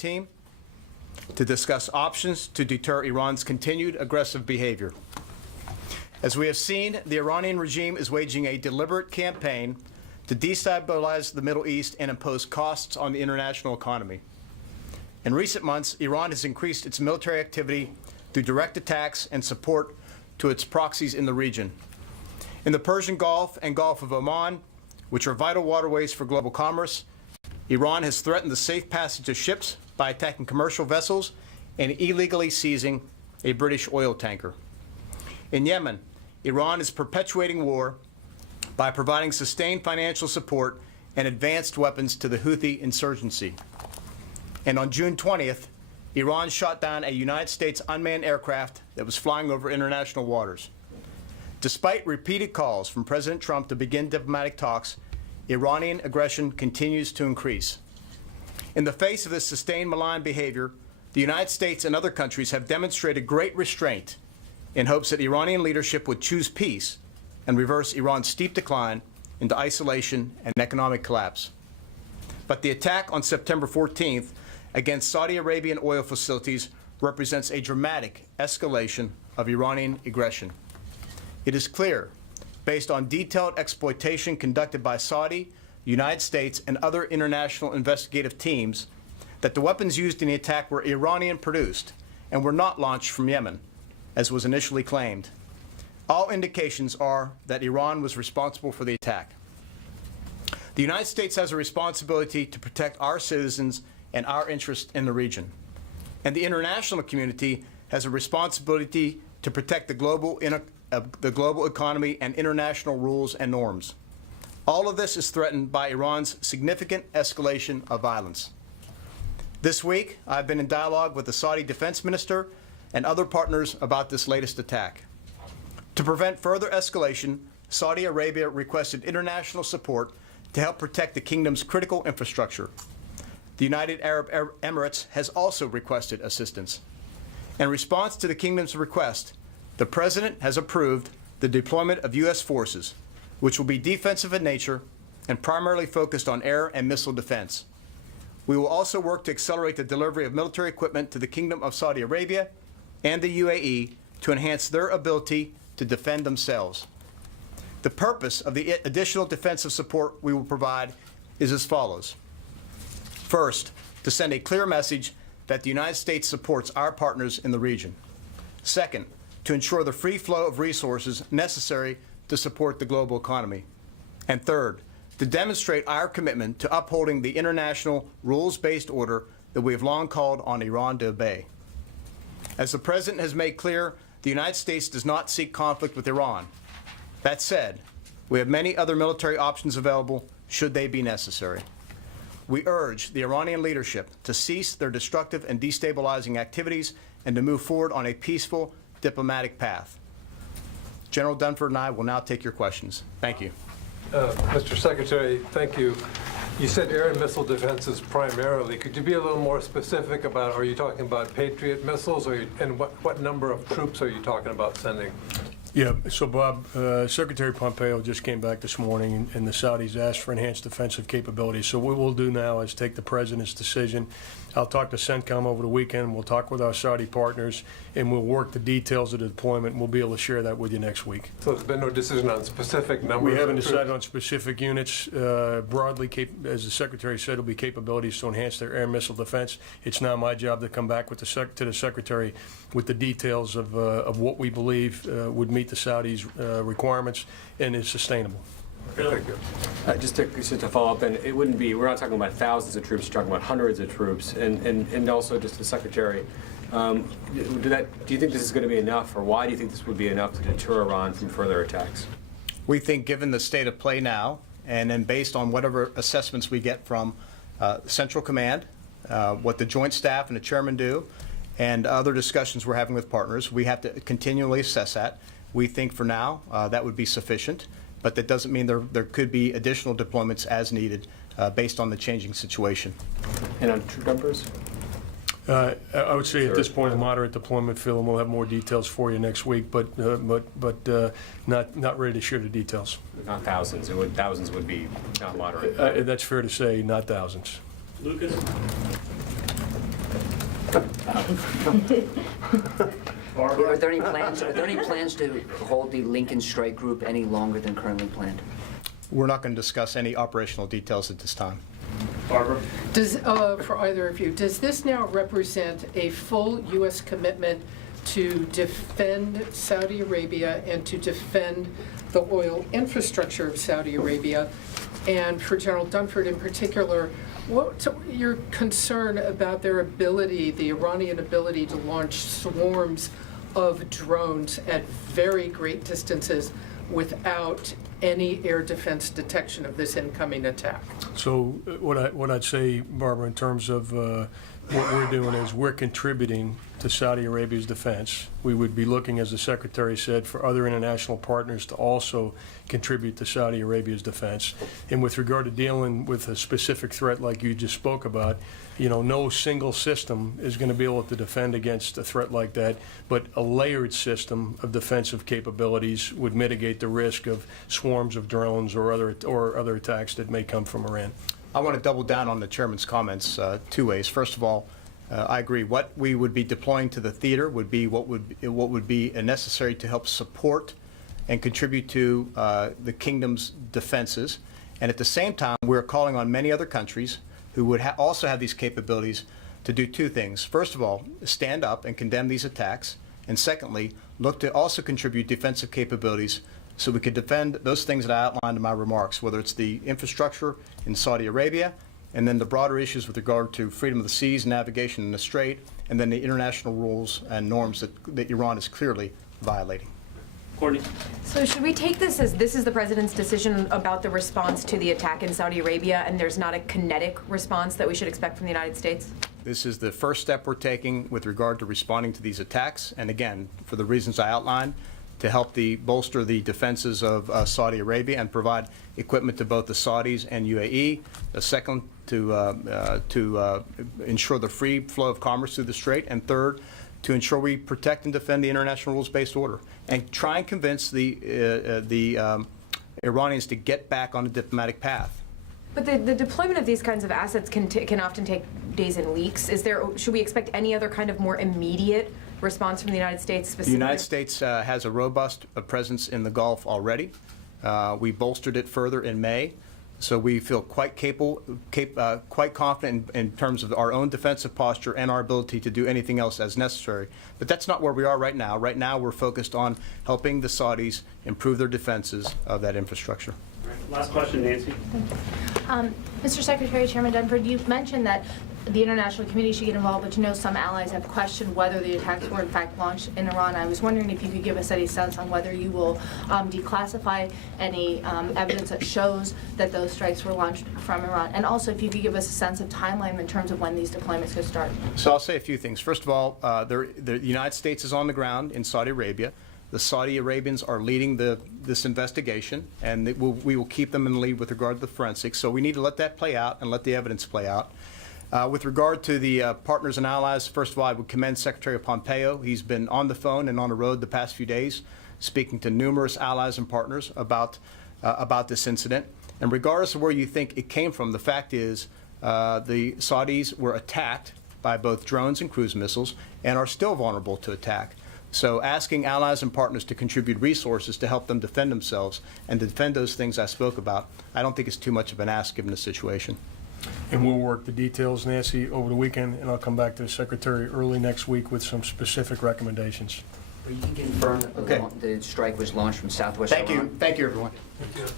team to discuss options to deter Iran's continued aggressive behavior. As we have seen, the Iranian regime is waging a deliberate campaign to destabilize the Middle East and impose costs on the international economy. In recent months, Iran has increased its military activity through direct attacks and support to its proxies in the region. In the Persian Gulf and Gulf of Oman, which are vital waterways for global commerce, Iran has threatened the safe passage of ships by attacking commercial vessels and illegally seizing a British oil tanker. In Yemen, Iran is perpetuating war by providing sustained financial support and advanced weapons to the Houthi insurgency. And on June 20th, Iran shot down a United States unmanned aircraft that was flying over international waters. Despite repeated calls from President Trump to begin diplomatic talks, Iranian aggression continues to increase. In the face of this sustained malign behavior, the United States and other countries have demonstrated great restraint in hopes that Iranian leadership would choose peace and reverse Iran's steep decline into isolation and economic collapse. But the attack on September 14th against Saudi Arabian oil facilities represents a dramatic escalation of Iranian aggression. It is clear, based on detailed exploitation conducted by Saudi, United States, and other international investigative teams, that the weapons used in the attack were Iranian-produced and were not launched from Yemen, as was initially claimed. All indications are that Iran was responsible for the attack. The United States has a responsibility to protect our citizens and our interests in the region. And the international community has a responsibility to protect the global economy and international rules and norms. All of this is threatened by Iran's significant escalation of violence. This week, I've been in dialogue with the Saudi defense minister and other partners about this latest attack. To prevent further escalation, Saudi Arabia requested international support to help protect the kingdom's critical infrastructure. The United Arab Emirates has also requested assistance. In response to the kingdom's request, the President has approved the deployment of U.S. forces, which will be defensive in nature and primarily focused on air and missile defense. We will also work to accelerate the delivery of military equipment to the Kingdom of Saudi Arabia and the UAE to enhance their ability to defend themselves. The purpose of the additional defensive support we will provide is as follows. First, to send a clear message that the United States supports our partners in the region. Second, to ensure the free flow of resources necessary to support the global economy. And third, to demonstrate our commitment to upholding the international rules-based order that we have long called on Iran to obey. As the President has made clear, the United States does not seek conflict with Iran. That said, we have many other military options available should they be necessary. We urge the Iranian leadership to cease their destructive and destabilizing activities and to move forward on a peaceful diplomatic path. General Dunford and I will now take your questions. Thank you. Mr. Secretary, thank you. You said air and missile defenses primarily. Could you be a little more specific about, are you talking about Patriot missiles, and what number of troops are you talking about sending? Yeah, so Bob, Secretary Pompeo just came back this morning, and the Saudis asked for enhanced defensive capabilities. So what we'll do now is take the President's decision. I'll talk to CENTCOM over the weekend. We'll talk with our Saudi partners, and we'll work the details of the deployment. We'll be able to share that with you next week. So there's been no decision on specific numbers? We haven't decided on specific units. Broadly, as the Secretary said, it'll be capabilities to enhance their air missile defense. It's now my job to come back with to the Secretary with the details of what we believe would meet the Saudis' requirements and is sustainable. Okay, thank you. Just to follow up, then, it wouldn't be, we're not talking about thousands of troops, we're talking about hundreds of troops. And also, just the Secretary, do you think this is going to be enough, or why do you think this would be enough to deter Iran from further attacks? We think, given the state of play now, and then based on whatever assessments we get from Central Command, what the Joint Staff and the Chairman do, and other discussions we're having with partners, we have to continually assess that. We think for now that would be sufficient, but that doesn't mean there could be additional deployments as needed based on the changing situation. And on troop numbers? I would say at this point a moderate deployment, Phil, and we'll have more details for you next week, but not ready to share the details. Not thousands. Thousands would be not moderate. That's fair to say, not thousands. Lucas? Are there any plans to hold the Lincoln Strike Group any longer than currently planned? We're not going to discuss any operational details at this time. Barbara? Does, for either of you, does this now represent a full U.S. commitment to defend Saudi Arabia and to defend the oil infrastructure of Saudi Arabia? And for General Dunford in particular, what's your concern about their ability, the Iranian ability to launch swarms of drones at very great distances without any air defense detection of this incoming attack? So what I'd say, Barbara, in terms of what we're doing is we're contributing to Saudi Arabia's defense. We would be looking, as the Secretary said, for other international partners to also contribute to Saudi Arabia's defense. And with regard to dealing with a specific threat like you just spoke about, no single system is going to be able to defend against a threat like that, but a layered system of defensive capabilities would mitigate the risk of swarms of drones or other attacks that may come from Iran. I want to double down on the chairman's comments two ways. First of all, I agree. What we would be deploying to the theater would be what would be necessary to help support and contribute to the kingdom's defenses. And at the same time, we're calling on many other countries who would also have these capabilities to do two things. First of all, stand up and condemn these attacks. And secondly, look to also contribute defensive capabilities so we could defend those things that I outlined in my remarks, whether it's the infrastructure in Saudi Arabia, and then the broader issues with regard to freedom of the seas, navigation in the Strait, and then the international rules and norms that Iran is clearly violating. Courtney? So should we take this as this is the president's decision about the response to the attack in Saudi Arabia, and there's not a kinetic response that we should expect from the United States? This is the first step we're taking with regard to responding to these attacks, and again, for the reasons I outlined, to help bolster the defenses of Saudi Arabia and provide equipment to both the Saudis and UAE. The second, to ensure the free flow of commerce through the Strait, and third, to ensure we protect and defend the international rules-based order, and try and convince the Iranians to get back on a diplomatic path. But the deployment of these kinds of assets can often take days and weeks. Should we expect any other kind of more immediate response from the United States The specifically? United States has a robust presence in the Gulf already. We bolstered it further in May. So we feel quite quite confident in terms of our own defensive posture and our ability to do anything else as necessary. But that's not where we are right now. Right now, we're focused on helping the Saudis improve their defenses of that infrastructure. All right, last question, Nancy. Mr. Secretary, Chairman Dunford, you mentioned that the international community should get involved, but some allies have questioned whether the attacks were in fact launched in Iran. I was wondering if you could give us any sense on whether you will declassify any evidence that shows that those strikes were launched from Iran, and also if you could give us a sense of timeline in terms of when these deployments could start. So I'll say a few things. First of all, the United States is on the ground in Saudi Arabia. The Saudi Arabians are leading this investigation, and we will keep them in the lead with regard to the forensics. So we need to let that play out and let the evidence play out. With regard to the partners and allies, first of all, I would commend Secretary Pompeo. He's been on the phone and on the road the past few days, speaking to numerous allies and partners about this incident. And regardless of where you think it came from, the fact is the Saudis were attacked by both drones and cruise missiles and are still vulnerable to attack. So asking allies and partners to contribute resources to help them defend themselves and to defend those things I spoke about, I don't think it's too much of an ask given the situation. And we'll work the details, Nancy, over the weekend, and I'll come back to the Secretary early next week with some specific recommendations. You can confirm that Okay. the strike was launched from southwest Thank Iran? you. Thank you, everyone. Thank you.